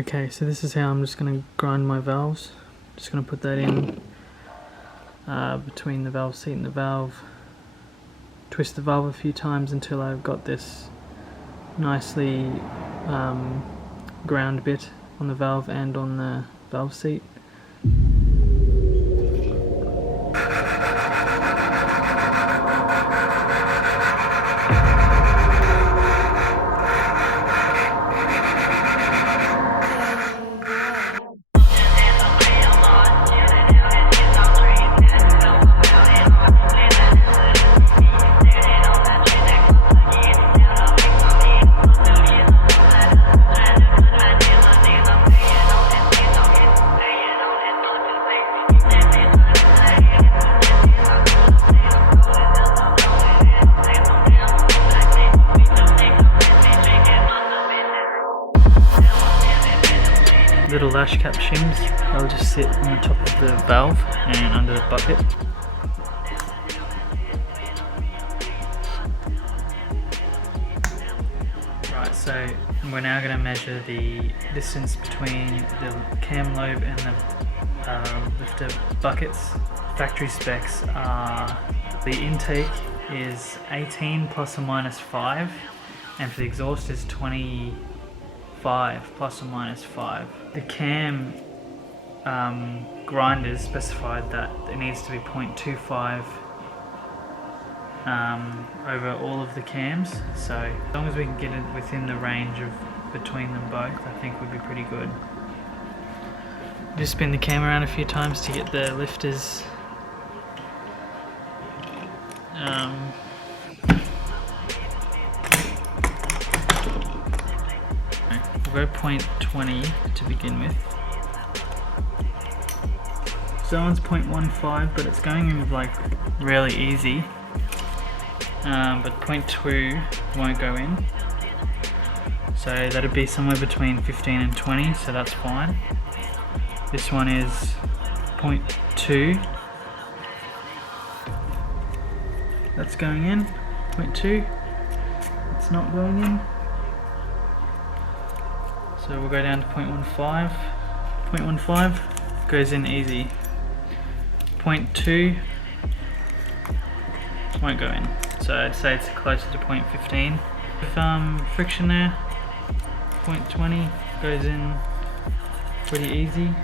Okay, so this is how I'm just going to grind my valves. Just going to put that in between the valve seat and the valve. Twist the valve a few times until I've got this nicely ground bit on the valve and on the valve seat. Little lash cap shims, they'll just sit on the top of the valve and under the bucket. Right, so we're now going to measure the distance between the cam lobe and the lifter buckets. Factory specs are, the intake is 18 plus or minus 5, and for the exhaust is 25 plus or minus 5. The cam grinders specified that it needs to be 0.25 over all of the cams, so as long as we can get it within the range of between them both, I think would be pretty good. Just spin the cam around a few times to get the lifters we'll go 0.20 to begin with. So that one's 0.15, but it's going in like really easy. But 0.2 won't go in. So that'd be somewhere between 15 and 20, so that's fine. This one is 0.2. That's going in. 0.2. It's not going in. So we'll go down to 0.15. 0.15 goes in easy. 0.2 won't go in. So I'd say it's closer to 0.15. With friction there, 0.20 goes in pretty easy.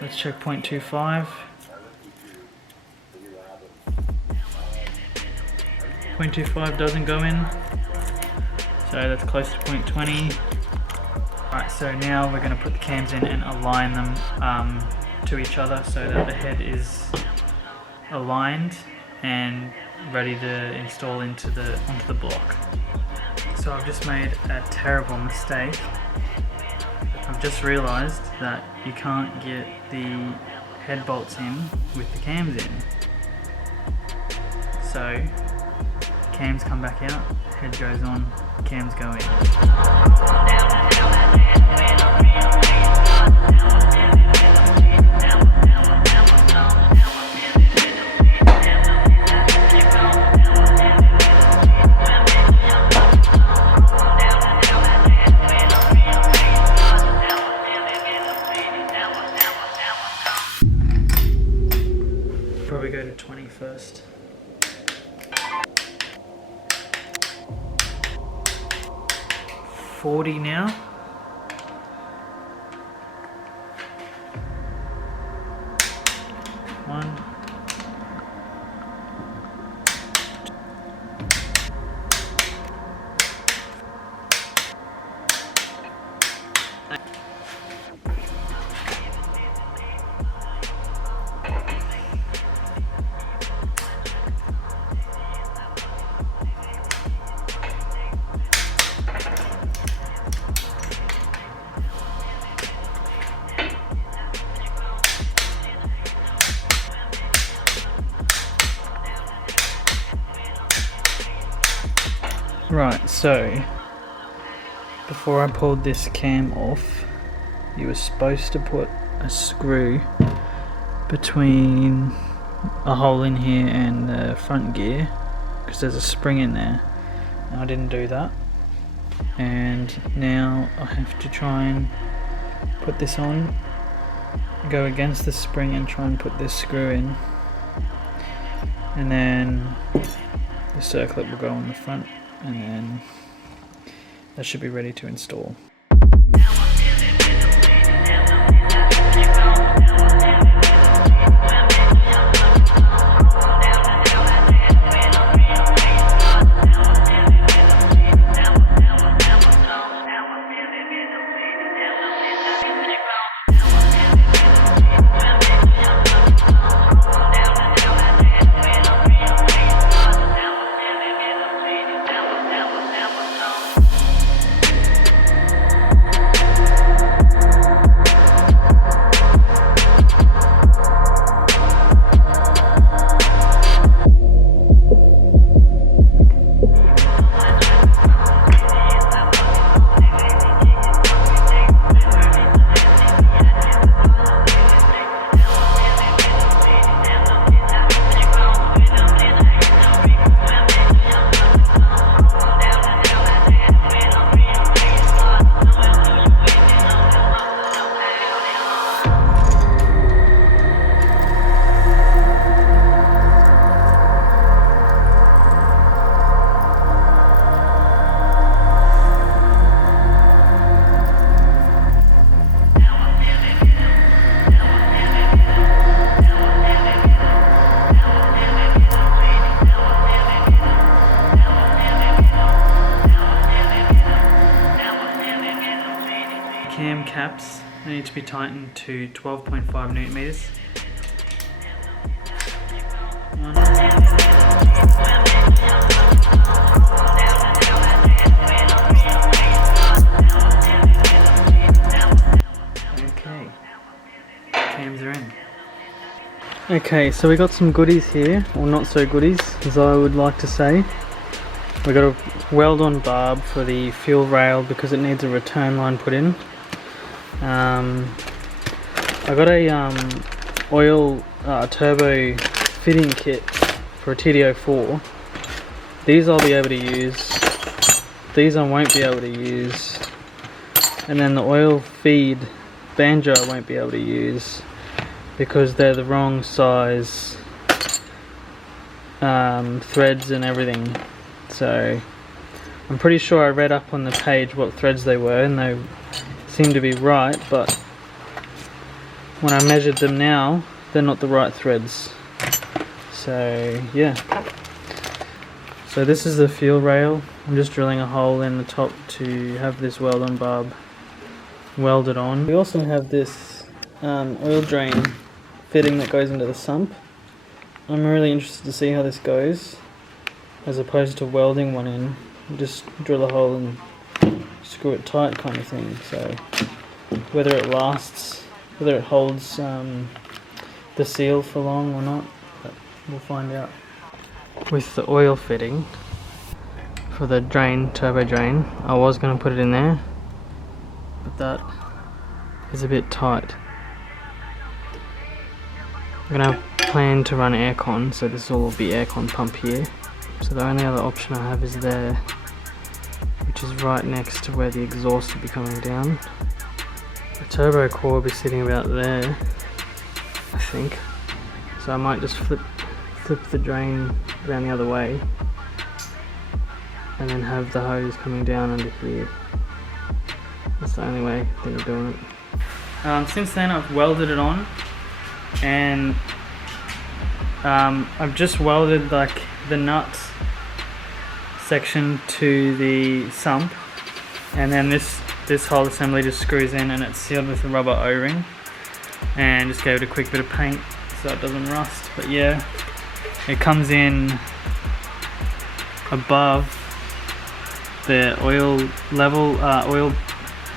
Let's check 0.25. 0.25 doesn't go in. So that's close to 0.20. Alright, so now we're going to put the cams in and align them to each other so that the head is aligned and ready to install onto the block. So I've just made a terrible mistake. I've just realised that you can't get the head bolts in with the cams in. So cams come back out, head goes on, cams go in. Probably go to 20 first. $40 now. One. Right, so before I pulled this cam off, you were supposed to put a screw between a hole in here and the front gear, because there's a spring in there. Now I didn't do that. and now I have to try and put this on, go against the spring and try and put this screw in, and then the circlip will go on the front, and then that should be ready to install. Cam caps need to be tightened to 12.5 Newton meters. Okay, cams are in. Okay, so we got some goodies here, or not so goodies, as I would like to say. We got a weld-on barb for the fuel rail because it needs a return line put in. I got a oil turbo fitting kit for a TD04. These I'll be able to use, these I won't be able to use, and then the oil feed banjo I won't be able to use because they're the wrong size threads and everything. So I'm pretty sure I read up on the page what threads they were and they seem to be right, but when I measured them now, they're not the right threads. So yeah. So this is the fuel rail. I'm just drilling a hole in the top to have this weld-on barb welded on. We also have this oil drain fitting that goes into the sump. I'm really interested to see how this goes, as opposed to welding one in. You just drill a hole and screw it tight kind of thing. So whether it lasts, whether it holds the seal for long or not, we'll find out. With the oil fitting for the drain, turbo drain, I was going to put it in there, but that is a bit tight. I'm going to plan to run aircon, so this will be aircon pump here. So the only other option I have is there, which is right next to where the exhaust will be coming down. The turbo core will be sitting about there, I think. So I might just flip the drain around the other way and then have the hose coming down under here. That's the only way I think of doing it. Since then I've welded it on, and I've just welded like the nut section to the sump, and then this whole assembly just screws in and it's sealed with a rubber O-ring, and just gave it a quick bit of paint so it doesn't rust. But yeah, it comes in above the oil level, oil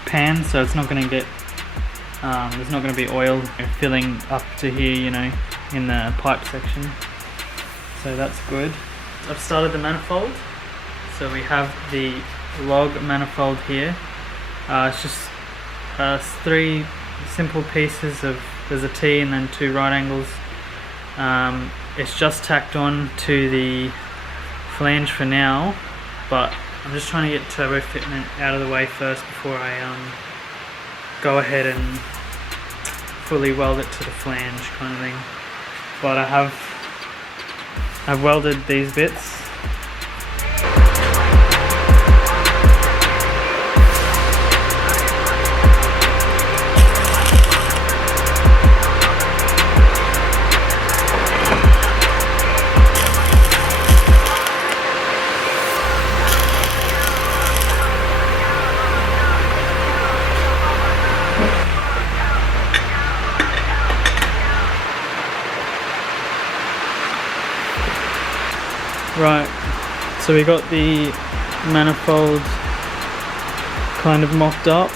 pan, so it's not going to get, there's not going to be oil filling up to here, you know, in the pipe section. So that's good. I've started the manifold. So we have the log manifold here. It's just 3 simple pieces of, there's a T and then 2 right angles. It's just tacked on to the flange for now, but I'm just trying to get turbo fitment out of the way first before I go ahead and fully weld it to the flange kind of thing. But I've welded these bits. Right, so we got the manifold kind of mocked up.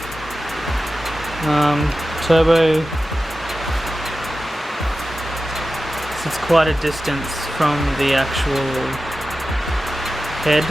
Turbo, so it's quite a distance from the actual head.